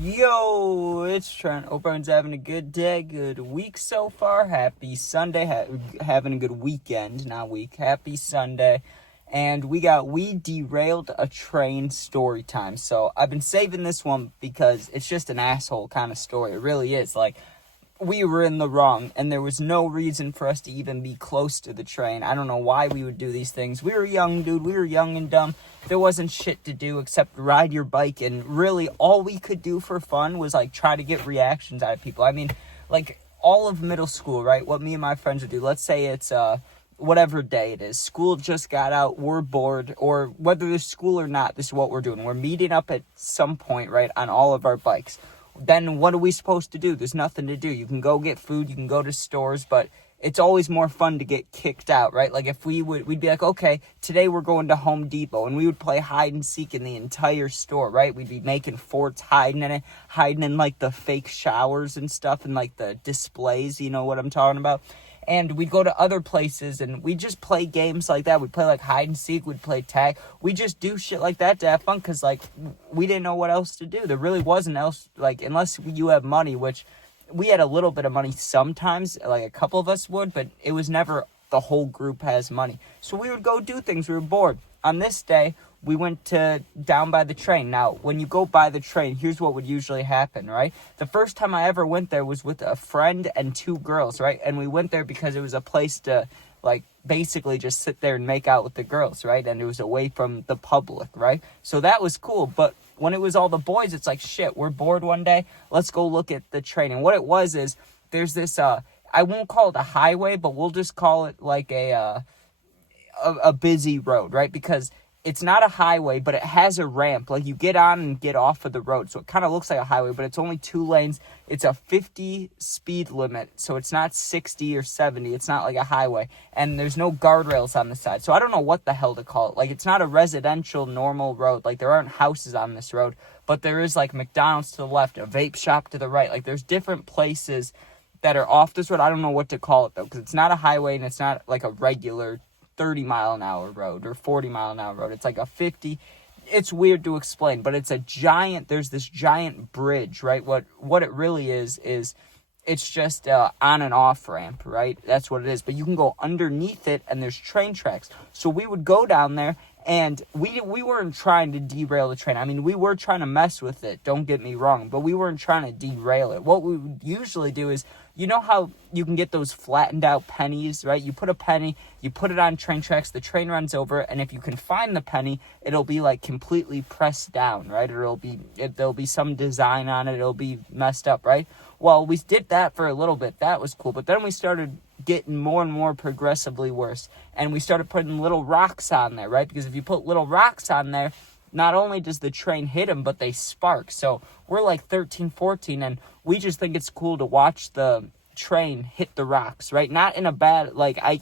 Yo, it's Trent. Hope everyone's having a good day, good week so far. Happy Sunday. Having a good weekend, not week. Happy Sunday. And we derailed a train story time. So I've been saving this one because it's just an asshole kind of story. It really is. Like, we were in the wrong, and there was no reason for us to even be close to the train. I don't know why we would do these things. We were young, dude. We were young and dumb. There wasn't shit to do except ride your bike, and really all we could do for fun was, like, try to get reactions out of people. I mean, like, all of middle school, right? What me and my friends would do, let's say it's, whatever day it is. School just got out, we're bored, or whether there's school or not, this is what we're doing. We're meeting up at some point, right, on all of our bikes. Then what are we supposed to do? There's nothing to do. You can go get food, you can go to stores, but it's always more fun to get kicked out, right? Like, if we'd be like, okay, today we're going to Home Depot, and we would play hide and seek in the entire store, right? We'd be making forts, hiding in it, hiding in, like, the fake showers and stuff, and, like, the displays, you know what I'm talking about? And we'd go to other places, and we'd just play games like that. We'd play, like, hide and seek. We'd play tag. We'd just do shit like that to have fun because, like, we didn't know what else to do. There really wasn't else, like, unless you have money, which we had a little bit of money sometimes. Like, a couple of us would, but it was never the whole group has money. So we would go do things. We were bored. On this day, we went to down by the train. Now, when you go by the train, here's what would usually happen, right? The first time I ever went there was with a friend and two girls, right? And we went there because it was a place to, like, basically just sit there and make out with the girls, right? And it was away from the public, right? So that was cool. But when it was all the boys, it's like, shit, we're bored one day. Let's go look at the train. And what it was is there's this, I won't call it a highway, but we'll just call it like a busy road, right? Because it's not a highway, but it has a ramp. Like, you get on and get off of the road. So it kind of looks like a highway, but it's only 2 lanes. It's a 50 speed limit. So it's not 60 or 70. It's not like a highway. And there's no guardrails on the side. So I don't know what the hell to call it. Like, it's not a residential normal road. Like, there aren't houses on this road. But there is, like, McDonald's to the left, a vape shop to the right. Like, there's different places that are off this road. I don't know what to call it, though, because it's not a highway and it's not like a regular 30-mile-an-hour road or 40-mile-an-hour road. It's like a 50. It's weird to explain, but it's a giant, there's this giant bridge, right? What it really is it's just on and off ramp, right? That's what it is. But you can go underneath it, and there's train tracks. So we would go down there, and we weren't trying to derail the train. I mean, we were trying to mess with it, don't get me wrong, but we weren't trying to derail it. What we would usually do is, you know how you can get those flattened out pennies, right? You put a penny, you put it on train tracks, the train runs over, and if you can find the penny, it'll be, like, completely pressed down, right? There'll be some design on it, it'll be messed up, right? Well, we did that for a little bit. That was cool. But then we started getting more and more progressively worse. And we started putting little rocks on there, right? Because if you put little rocks on there, not only does the train hit them, but they spark. So we're like 13, 14, and we just think it's cool to watch the train hit the rocks, right? Not in a bad,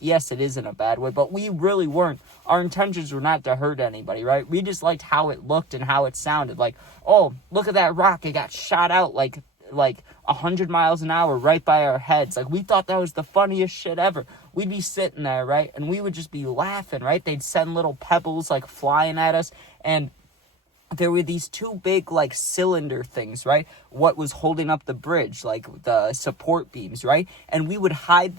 yes, it is in a bad way, but we really weren't. Our intentions were not to hurt anybody, right? We just liked how it looked and how it sounded. Like, oh, look at that rock. It got shot out like 100 miles an hour right by our heads. Like, we thought that was the funniest shit ever. We'd be sitting there, right? And we would just be laughing, right? They'd send little pebbles, like, flying at us. And there were these 2 big, like, cylinder things, right? What was holding up the bridge, like the support beams, right? And we would hide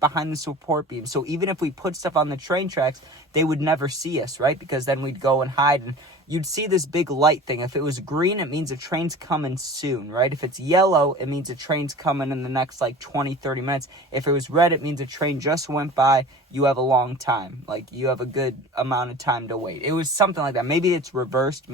behind the support beams. So even if we put stuff on the train tracks, they would never see us, right? Because then we'd go and hide, and you'd see this big light thing. If it was green, it means a train's coming soon, right? If it's yellow, it means a train's coming in the next, 20, 30 minutes. If it was red, it means a train just went by. You have a long time. Like, you have a good amount of time to wait. It was something like that. Maybe it's reversed,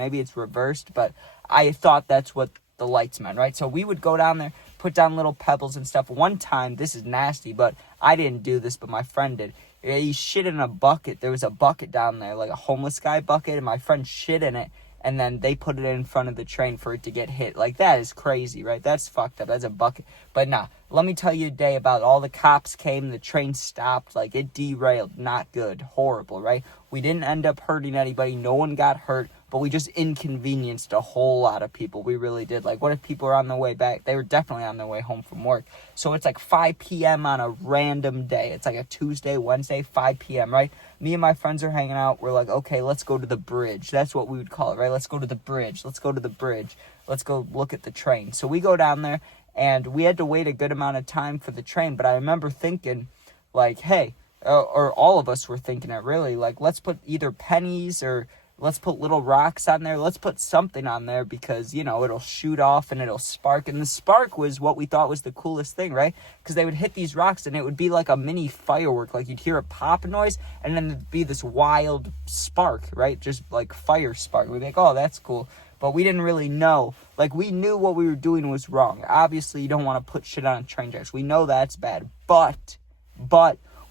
but I thought that's what the lights meant, right? So we would go down there, put down little pebbles and stuff. One time, this is nasty, but I didn't do this, but my friend did. He shit in a bucket. There was a bucket down there, like a homeless guy bucket, and my friend shit in it, and then they put it in front of the train for it to get hit. Like, that is crazy, right? That's fucked up. That's a bucket. But nah, let me tell you today about all the cops came, the train stopped, like, it derailed. Not good. Horrible, right? We didn't end up hurting anybody. No one got hurt. but we just inconvenienced a whole lot of people. We really did. Like, what if people are on their way back? They were definitely on their way home from work. So it's like 5 p.m. on a random day. It's like a Tuesday, Wednesday, 5 p.m., right? Me and my friends are hanging out. We're like, okay, let's go to the bridge. That's what we would call it, right? Let's go to the bridge. Let's go to the bridge. let's go look at the train. So we go down there, and we had to wait a good amount of time for the train. But I remember thinking, like, hey, or all of us were thinking it really, like, let's put either pennies or let's put little rocks on there. Let's put something on there because, you know, it'll shoot off and it'll spark. And the spark was what we thought was the coolest thing, right? Because they would hit these rocks and it would be like a mini firework. Like you'd hear a pop noise and then there'd be this wild spark, right? Just like fire spark. We'd be like, oh, that's cool. But we didn't really know. Like, we knew what we were doing was wrong. Obviously, you don't want to put shit on train tracks. We know that's bad. But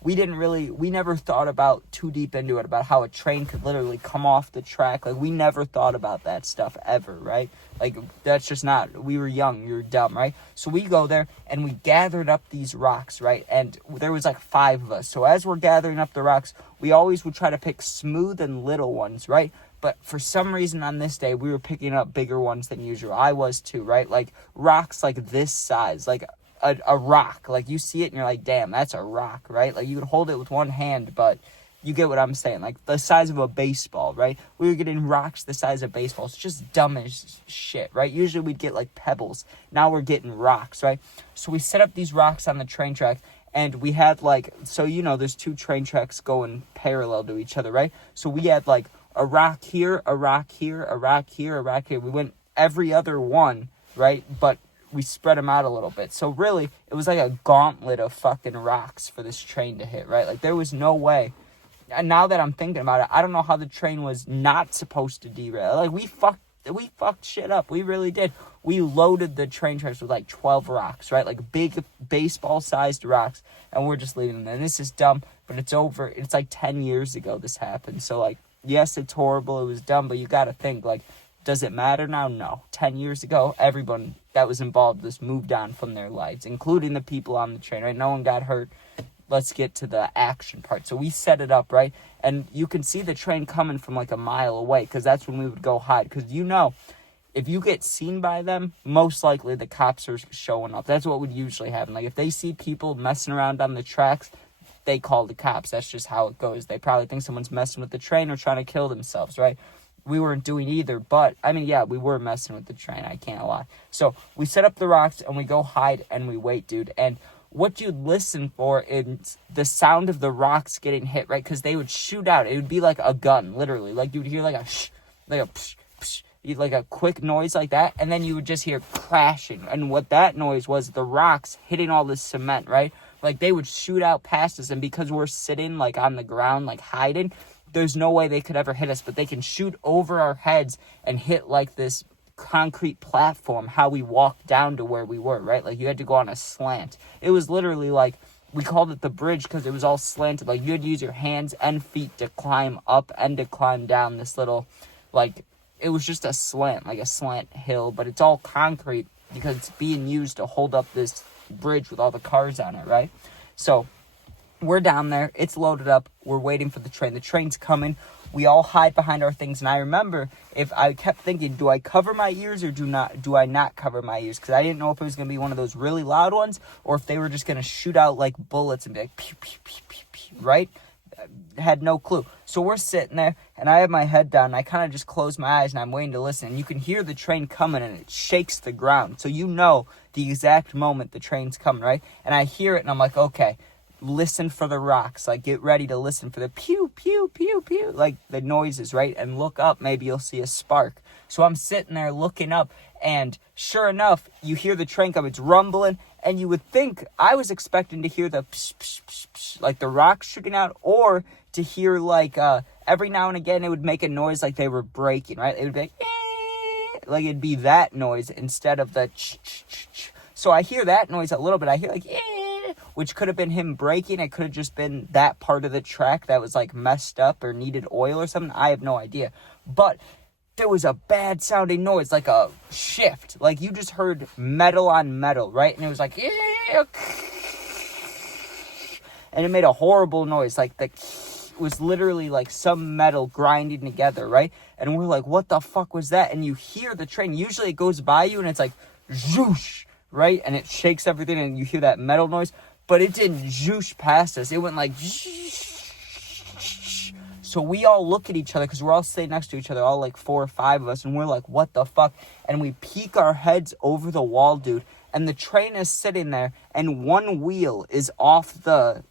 we never thought about too deep into it, about how a train could literally come off the track. Like, we never thought about that stuff ever, right? Like, that's just not, we were young, we were dumb, right? So we go there, and we gathered up these rocks, right? And there was like 5 of us. So as we're gathering up the rocks, we always would try to pick smooth and little ones, right? But for some reason on this day, we were picking up bigger ones than usual. I was too, right? Like, rocks like this size, like a rock. Like, you see it and you're like, damn, that's a rock, right? Like, you could hold it with one hand, but you get what I'm saying. Like, the size of a baseball, right? We were getting rocks the size of baseballs. It's just dumb as shit, right? Usually we'd get, like, pebbles. Now we're getting rocks, right? So we set up these rocks on the train track, and we had, like, so, you know, there's 2 train tracks going parallel to each other, right? So we had, like, a rock here, a rock here, a rock here, a rock here. We went every other one, right? But we spread them out a little bit. So really, it was like a gauntlet of fucking rocks for this train to hit, right? Like, there was no way. And now that I'm thinking about it, I don't know how the train was not supposed to derail. Like, we fucked shit up. We really did. We loaded the train tracks with like 12 rocks, right? Like big baseball-sized rocks. And we're just leaving them there. And this is dumb, but it's over. It's like 10 years ago this happened. So, like, yes, it's horrible. It was dumb, but you got to think, like, does it matter now? No. 10 years ago, everyone that was involved just moved on from their lives, including the people on the train, right? No one got hurt. Let's get to the action part. So we set it up, right? And you can see the train coming from like a mile away because that's when we would go hide. Because, you know, if you get seen by them, most likely the cops are showing up. That's what would usually happen. Like, if they see people messing around on the tracks, they call the cops. That's just how it goes. They probably think someone's messing with the train or trying to kill themselves, right? We weren't doing either, but, I mean, yeah, we were messing with the train, I can't lie. So, we set up the rocks, and we go hide, and we wait, dude. And what you'd listen for is the sound of the rocks getting hit, right? Because they would shoot out. It would be like a gun, literally. Like, you'd hear like a psh, psh, like a quick noise like that, and then you would just hear crashing. And what that noise was, the rocks hitting all this cement, right? Like, they would shoot out past us, and because we're sitting, like, on the ground, like, hiding, there's no way they could ever hit us, but they can shoot over our heads and hit, like, this concrete platform, how we walked down to where we were, right? Like, you had to go on a slant. It was literally, like, we called it the bridge because it was all slanted. Like, you had to use your hands and feet to climb up and to climb down this little, like, it was just a slant, like a slant hill, but it's all concrete because it's being used to hold up this bridge with all the cars on it, right? So we're down there, it's loaded up, we're waiting for the train. The train's coming, we all hide behind our things, and I remember, if I kept thinking, do I cover my ears or do I not cover my ears? Because I didn't know if it was going to be one of those really loud ones, or if they were just going to shoot out like bullets and be like, pew, pew, pew, pew, pew, right? Had no clue. So we're sitting there, and I have my head down, and I kind of just close my eyes, and I'm waiting to listen, and you can hear the train coming, and it shakes the ground, so you know the exact moment the train's coming, right? And I hear it, and I'm like, okay, listen for the rocks, like, get ready to listen for the pew, pew, pew, pew, like, the noises, right? And look up, maybe you'll see a spark. So I'm sitting there looking up, and sure enough, you hear the train come, it's rumbling, and you would think, I was expecting to hear the psh, psh, psh, psh, like the rocks shooting out, or to hear, like, every now and again, it would make a noise like they were breaking, right? It would be like, like, it'd be that noise instead of the ch, ch, ch, ch. So I hear that noise a little bit, I hear like, which could have been him breaking. It could have just been that part of the track that was like messed up or needed oil or something. I have no idea. But there was a bad sounding noise, like a shift. Like, you just heard metal on metal, right? And it was like, and it made a horrible noise. Like, it was literally like some metal grinding together, right? And we're like, what the fuck was that? And you hear the train. Usually it goes by you and it's like, zhoosh, right? And it shakes everything and you hear that metal noise. But it didn't zhoosh past us. It went like, So we all look at each other because we're all sitting next to each other, all like 4 or 5 of us, and we're like, what the fuck? And we peek our heads over the wall, dude, and the train is sitting there, and one wheel is off the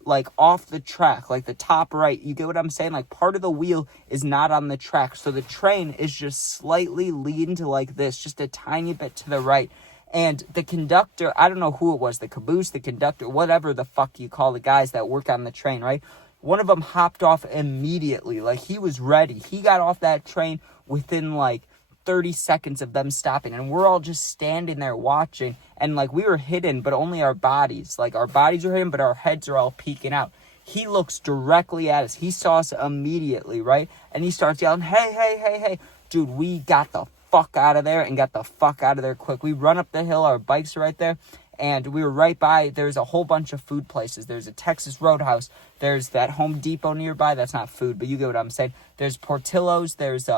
track, like the top right. You get what I'm saying? Like, part of the wheel is not on the track, so the train is just slightly leaned like this, just a tiny bit to the right. And the conductor, I don't know who it was, the caboose, the conductor, whatever the fuck you call the guys that work on the train, right? One of them hopped off immediately, like he was ready. He got off that train within like 30 seconds of them stopping, and we're all just standing there watching, and like we were hidden, but only our bodies. Like our bodies are hidden, but our heads are all peeking out. He looks directly at us. He saw us immediately, right? And he starts yelling, hey, hey, hey, hey. Dude, we got the fuck out of there and got the fuck out of there quick. We run up the hill, our bikes are right there, and we were right by, there's a whole bunch of food places. There's a Texas Roadhouse, there's that Home Depot nearby. That's not food, but you get what I'm saying. There's Portillo's, there's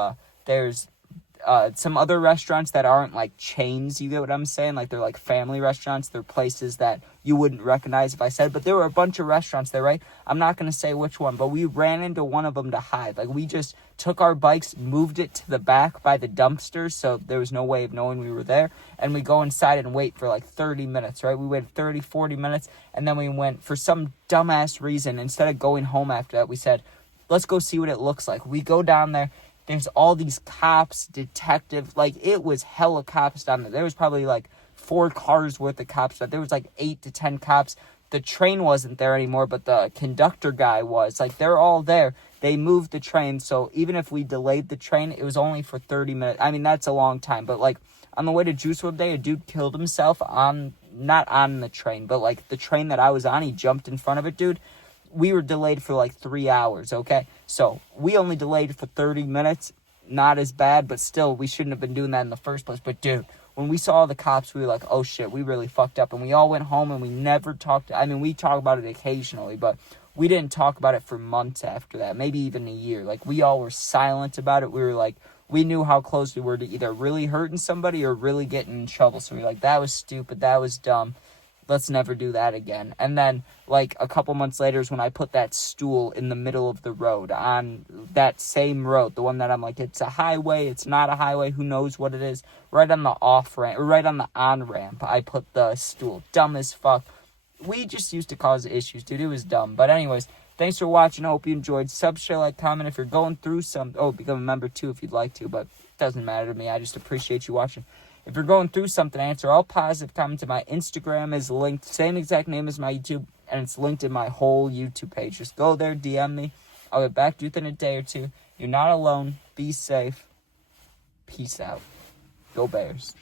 some other restaurants that aren't like chains, you get what I'm saying? Like they're like family restaurants. They're places that you wouldn't recognize if I said, but there were a bunch of restaurants there, right? I'm not going to say which one, but we ran into one of them to hide. Like we just took our bikes, moved it to the back by the dumpsters, so there was no way of knowing we were there, and we go inside and wait for like 30 minutes, right? We waited 30, 40 minutes, and then we went, for some dumbass reason, instead of going home after that, we said, let's go see what it looks like. We go down there. There's all these cops, detectives, like it was hella cops down there. There was probably like 4 cars worth of cops. There was like 8 to 10 cops. The train wasn't there anymore, but the conductor guy was. Like they're all there. They moved the train, so even if we delayed the train, it was only for 30 minutes. I mean, that's a long time, but like on the way to Juice WRLD Day, a dude killed himself not on the train, but like the train that I was on, he jumped in front of it, dude. We were delayed for like 3 hours, okay? So we only delayed for 30 minutes. Not as bad, but still, we shouldn't have been doing that in the first place. But dude, when we saw the cops, we were like, oh shit, we really fucked up. And we all went home and we never talked. I mean, we talk about it occasionally, but we didn't talk about it for months after that. Maybe even a year. Like, we all were silent about it. We were like, we knew how close we were to either really hurting somebody or really getting in trouble. So we were like, that was stupid. That was dumb. Let's never do that again. And then, like, a couple months later is when I put that stool in the middle of the road on that same road, the one that I'm like, it's a highway, it's not a highway, who knows what it is, right on the off-ramp, or right on the on-ramp, I put the stool. Dumb as fuck. We just used to cause issues, dude. It was dumb. But anyways, thanks for watching. I hope you enjoyed. Sub, share, like, comment if you're going through some. Oh, become a member, too, if you'd like to, but it doesn't matter to me. I just appreciate you watching. If you're going through something, answer all positive comments. My Instagram is linked, same exact name as my YouTube, and it's linked in my whole YouTube page. Just go there, DM me. I'll get back to you within a day or two. You're not alone. Be safe. Peace out. Go Bears.